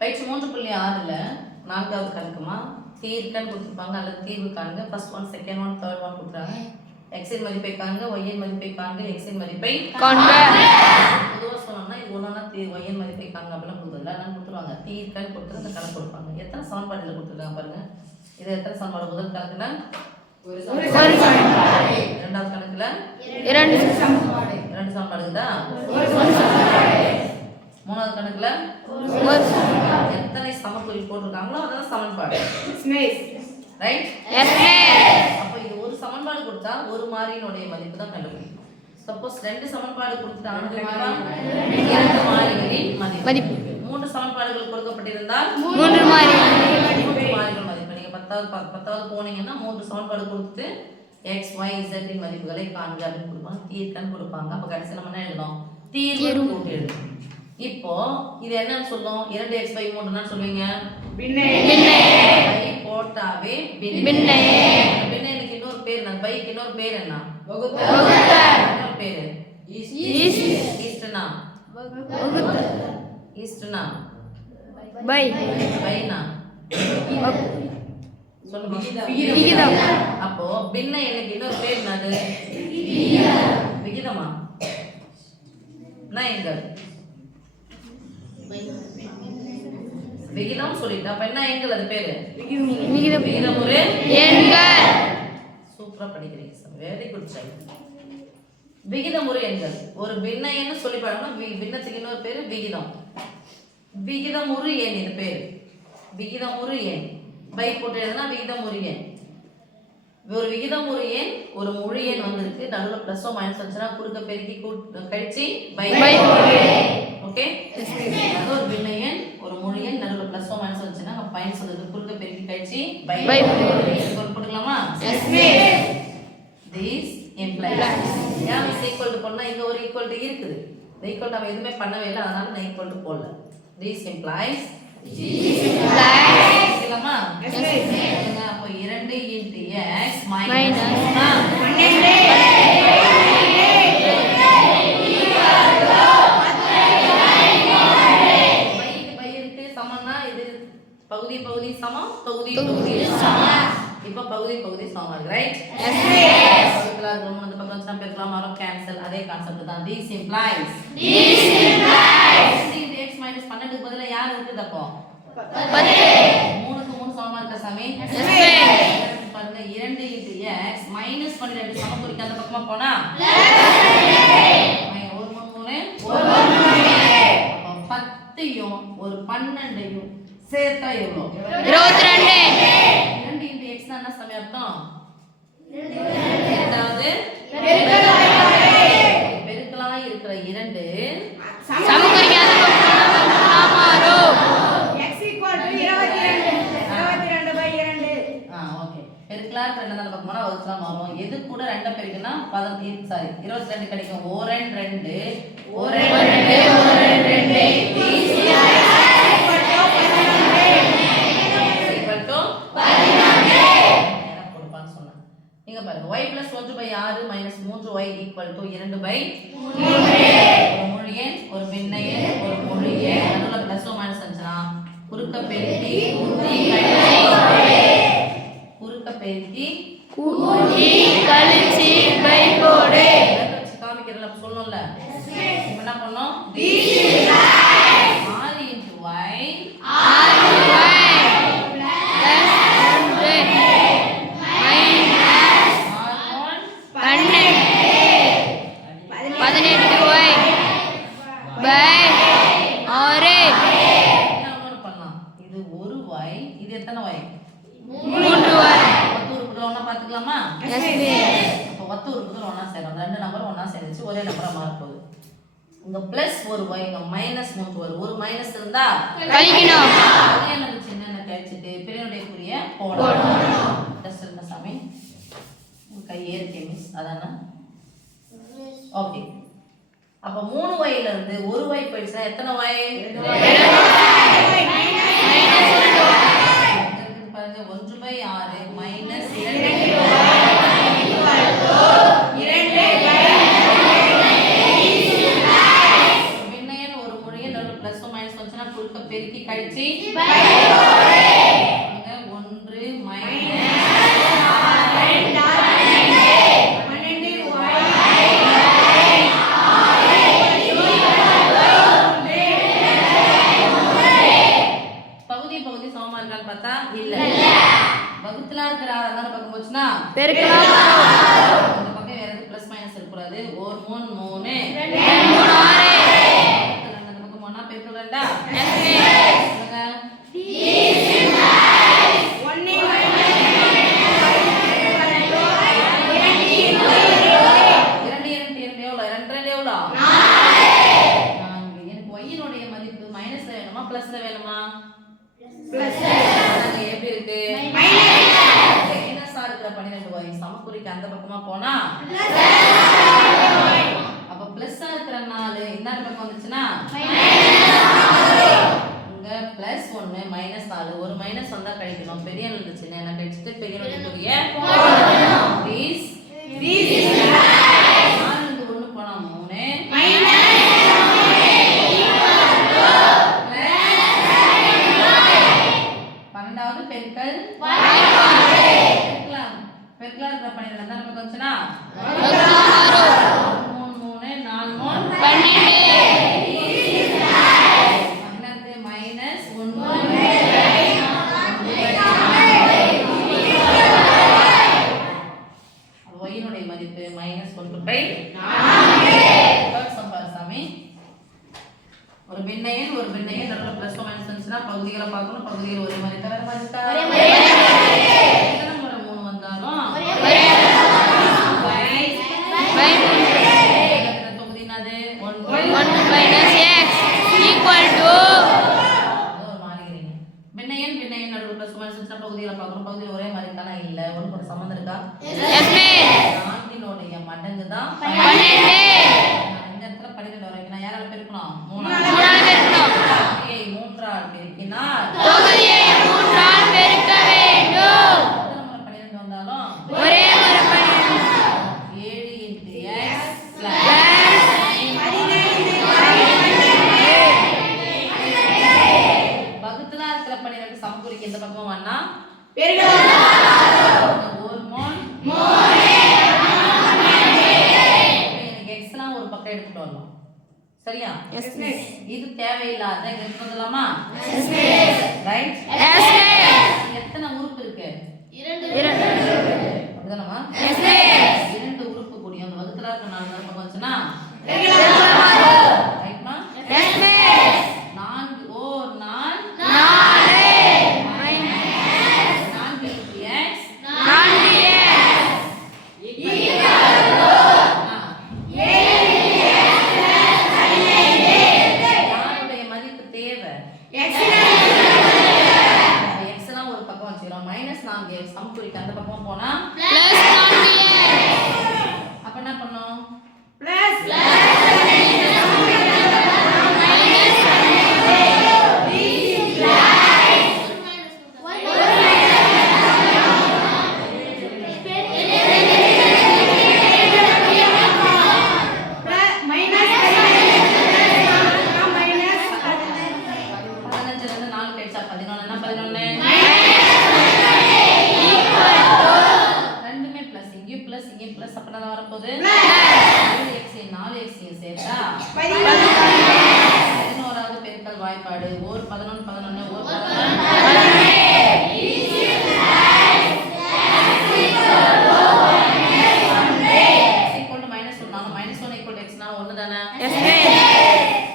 பயிற்சி 3.6ல 4வது கணக்குமா தீர்க்கன்னு கொடுத்துருப்பாங்க அல்லது தீர்வு காண்க. First one, second one, third one கொடுத்துறாங்க. எக்ஸின் மதிப்பை காண்க, ஒய்யின் மதிப்பை காண்க, எக்ஸின் மதிப்பை காண்க. பொதுவாக சொன்னோம்னா இது ஒன்றா ஒய்யின் மதிப்பை காண்க அப்படிலாம் கொடுத்துருல அதனால கொடுத்துருவாங்க. தீர்க்கன்னு கொடுத்துட்டு அந்த கணக்கு கொடுப்பாங்க. எத்தனை சமன்பாடு இதில் கொடுத்துருக்காங்க பாருங்க. இது எத்தனை சமன்பாடு? முதல் கணக்குல இரண்டாவது கணக்குல இரண்டு சமன்பாடு தான். மூணாவது கணக்குல எத்தனை சமக்குறி போட்டிருக்காங்களோ அதான் சமன்பாடு. ரைட்? அப்ப இது ஒரு சமன்பாடு கொடுத்தா ஒரு மாறியினுடைய மதிப்பு தான் கண்டுபிடிக்கும். சப்போஸ் ரெண்டு சமன்பாடு கொடுத்தாங்கன்னா இரண்டு மாறிகளின் மதிப்பு. மூன்று சமன்பாடுகள் கொடுக்கப்பட்டிருந்தால் மூன்று மாறிகள் மதிப்பு. நீங்க 10வது போனீங்கன்னா மூன்று சமன்பாடு கொடுத்து x y z இன் மதிப்புகளை காண்க அப்படின்னு கொடுப்பாங்க. தீர்க்கன்னு கொடுப்பாங்க. அப்ப கடைசியில் நம்ம என்ன எழுதணும்? தீர்வு போட்டு எழுதணும். இப்போ இது என்னன்னு சொல்லும்? 2x 3 என்ன சொல்வீங்க? பின்னை போட்டாவே பின்னை. பின்னைக்கு இன்னொரு பேர் என்ன? பைக்கு இன்னொரு பேர் என்ன? இன்னொரு பேரு ஈஸ்ட்னா ஈஸ்ட்னா பைனா சொல்லுங்க. விகிதம். அப்போ பின்னை எனக்கு இன்னொரு பேர் என்னது? விகிதமா? நான் எங்க விகிதம் சொல்லிட்டா அப்ப என்ன எண்கள்? அது பேரு விகிதமுறு எண்கள். சூப்பரா படிக்கிறீங்க சார். Very good child. விகிதமுறு எண்கள். ஒரு பின்னைன்னு சொல்லி பாருங்க. பின்னத்துக்கு இன்னொரு பேரு விகிதம். விகிதமுறு எண் இது பேரு. விகிதமுறு எண். பை போட்டு எழுதுனா விகிதமுறு எண். ஒரு விகிதமுறு எண் ஒரு முழு எண் வந்திருக்கு. நடுவில் பிளஸோ மைனஸ் வந்துச்சுன்னா குறுக்க பெருக்கி கழிச்சு பை. ஓகே? அது ஒரு பின்ன எண் ஒரு முழு எண் நடுவில் பிளஸோ மைனஸ் வந்துச்சுன்னா நம்ம பயன் சொல்றது குறுக்க பெருக்கி கழிச்சு பை. போட்டுக்கலாமா? This implies ஏன் இஸ் ஈக்குவல் டு பண்ணா இங்க ஒரு ஈக்குவல் டு இருக்குது. இந்த ஈக்குவல் நம்ம எதுவுமே பண்ணவே இல்லை அதனால நான் ஈக்குவல் டு போடல. This implies இல்லமா? அப்போ 2 x மைனஸ் 12 பகுதி சமம் தொகுதி சமம். இப்போ பகுதி சமம் இருக்கு. ரைட்? பகுதிகளா இருக்கணும். அந்த பக்கம் வச்சா பெருக்கலாம் வரும் கேன்சல். அதே கான்செப்ட் தான். This implies x மைனஸ் 12க்கு பதிலா யார் இருக்குது அப்போ? 10. 3க்கு 3 சமமா இருக்க சாமி. பாருங்க 2 x மைனஸ் 12 சமக்குறிக்கு அந்த பக்கமா போனா ஒரு 3 அப்ப 10யும் ஒரு 12யும் சேர்த்தா எவ்வளவு? 22. 2 x னா என்ன சாமி அர்த்தம்? அதாவது பெருக்கலா இருக்கிற 2 சமக்குறிக்காத பக்கமா மாறும். x = 22/2. ஓகே. பெருக்கலா இருக்கிற 2 அந்த பக்கமா வகுத்தா மாறும். எது கூட 2 பெருக்குனா 22 கிடைக்கும். 1 2 1 2 நீங்க பாருங்க y + 1/6 - 3y = 2/3. ஒரு முழு எண் ஒரு பின்ன எண் ஒரு முழு எண் நடுவுல பிளஸ் மைனஸ் வந்துச்சுனா குறுக்க பெருக்கி கூட்டி கழிச்சு பை போடு. வச்சு காமிக்கிறேன் நம்ம சொல்லணும்ல. இப்போ என்ன பண்ணோம்? ஒரே நம்பரா மாற போகுது. இங்க பிளஸ் ஒரு y இங்க மைனஸ் 3 வரும். ஒரு மைனஸ் இருந்தா கழிக்கணும். அதே நம்ம சின்னன கழிச்சிட்டு பெரியனுடைய குறிய போடணும். டெஸ்ட் என்ன சாமி? கை ஏறிக்கே மிஸ் அதானே? ஓகே. அப்ப 3y ல இருந்து 1y போயிடுச்சா எத்தனை y? 2y. பாருங்க 1/6 மைனஸ் 2 பெருக்கி கழிச்சு ஆயிடுச்சு? 1 மைனஸ் பகுதி பகுதி சமமா இருக்கான்னு பார்த்தா இல்ல. வகுத்துல இருக்கிற அந்த பக்கம் போச்சுன்னா பெருக்கலாம். இந்த பக்கம் வேற எது பிளஸ் மைனஸ் இருக்க கூடாது. 1 3 3 2 3 6 அந்த பக்கம் போனா பெருக்கல் ரெண்டா சொல்லுங்க. எனக்கு ஒய்யினுடைய மதிப்பு மைனஸ்ல வேணுமா பிளஸ்ல வேணுமா? எப்படி இருக்கு? மைனஸா இருக்கிற 12y சமக்குறிக்கு அந்த பக்கமா போனா அப்ப பிளஸ்ஸா இருக்கிற 4 இந்த பக்கம் வந்துச்சுன்னா இங்க பிளஸ் 1 மைனஸ் 4 ஒரு மைனஸ் வந்தா கழிக்கணும். பெரிய நெல் சின்ன என்ன கழிச்சிட்டு பெரிய நெல்லுக்குரிய போடணும். ப்ளீஸ் 4 இருந்து 1 போனா 3 12வது பெருக்கல் பெருக்கலா இருக்கிற 12 அந்த பக்கம் வந்துச்சுன்னா 3 3 4 3 12 மைனஸ் 1 ஒய்யினுடைய மதிப்பு -1/4 சம்பாரசாமி. ஒரு பின்னையன் நடுவுல பிளஸ் மைனஸ் வந்துச்சுன்னா பகுதிகளை பார்க்கணும். பகுதிகள் ஒரே மாதிரி தவிர மாதிரி எத்தனை முறை 3 வந்தாலும் தொகுதி என்னது 1 மைனஸ் x ஈக்குவல் டு மாறிக்கிறீங்க. பின்னையன் நடுவுல பிளஸ் மைனஸ் வந்துச்சுன்னா பகுதிகளை பார்க்கணும். பகுதிகள் ஒரே மாதிரி தானா இல்ல. ஒன்று கூட சம்பந்தம் இருக்கா? நான்கினுடைய மடங்கு தான் 12. இந்த இடத்துல 12 வரைக்கும் நான் யாரால பெருக்கணும்? 3 ஆல் பெருக்கணும். தொகையை 3 ஆல் பெருக்கினால் தொகையை 3 ஆல் பெருக்க வேண்டும். எத்தனை முறை 12 வந்தாலும் ஒரே முறை 7 x வகுத்துல இருக்கிற 12 சமக்குறிக்கு எந்த பக்கம் வேணா ஒரு மோன் ஒரு பக்கம் எடுத்துட்டு வரணும். சரியா? இது தேவையில்லாத எடுத்து வந்துடலாமா? எத்தனை உறுப்பு இருக்கு? 2 அப்படிதானமா? 2 உறுப்பு கூடிய அந்த வகுத்துல இருக்க 4 பக்கம் வந்துச்சுன்னா ரைட்மா? 4 ஓர் 4 சமக்குறிக்கு அந்த பக்கம் போனா அப்ப என்ன பண்ணோம்? வரப்போகுது 4x சேர்த்தா 11வது பெருக்கல் வாய்ப்பாடு ஓர் 11 11 ஓர் 11 -1 -1 x னா 1 தானே?